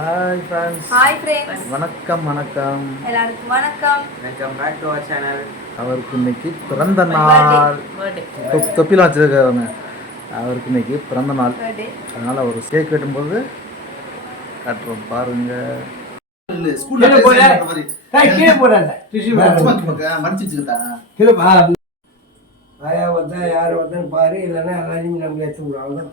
hi friends வணக்கம் வணக்கம் எல்லாருக்கும் அவருக்கு இன்னைக்கு பிறந்த நாள் தொப்பில வச்சிருக்காங்க அவருக்கு இன்னைக்கு பிறந்த நாள் அதனால ஒரு கேக் வெட்டும்போது கட்டறோம் பாருங்க ஸ்கூல்ல போறேன் டேய் கே போறேன் டிஷு பாரு இல்லனா எல்லாரும் நம்ம ஏத்துறோம்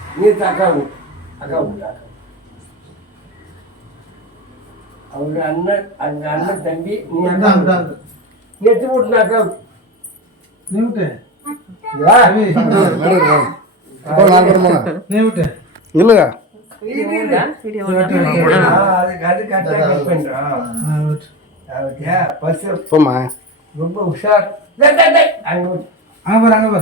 你咋搞？咋搞？咋搞？அவங்க அண்ணன் அந்த அண்ணன் தம்பி நீ அண்ணன் நேற்று விட்டுனாக்கா நீ விட்டேன் நீ விட்டேன் இல்லை ரொம்ப உஷார் அங்க அங்க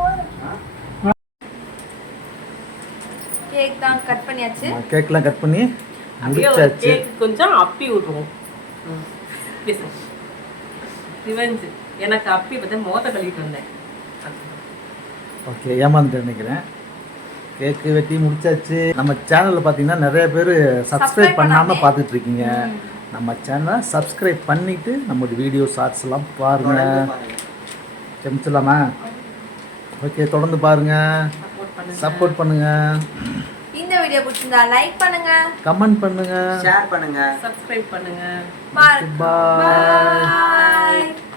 கட் பண்ணியாச்சு கேக்லாம் கட் பண்ணி கொஞ்சம் அப்பி விட்டுறோம் எனக்கு ஓகே ஏமாந்துட்டேன் நினைக்கிறேன் கேக்கு வெட்டி முடிச்சாச்சு நம்ம சேனல்ல பாத்தீங்கன்னா நிறைய பேர் சப்ஸ்கிரைப் பண்ணாம பாத்துட்டு நம்ம சேனலை சப்ஸ்கிரைப் பண்ணிட்டு நம்மளுடைய வீடியோ ஷார்ட்ஸ் எல்லாம் பாருங்க ஓகே தொடர்ந்து பாருங்க சப்போர்ட் பண்ணுங்க வீடியோ பிடிச்சிருந்தா லைக் பண்ணுங்க கமெண்ட் பண்ணுங்க ஷேர் பண்ணுங்க சப்ஸ்கிரைப் பண்ணுங்க பாய்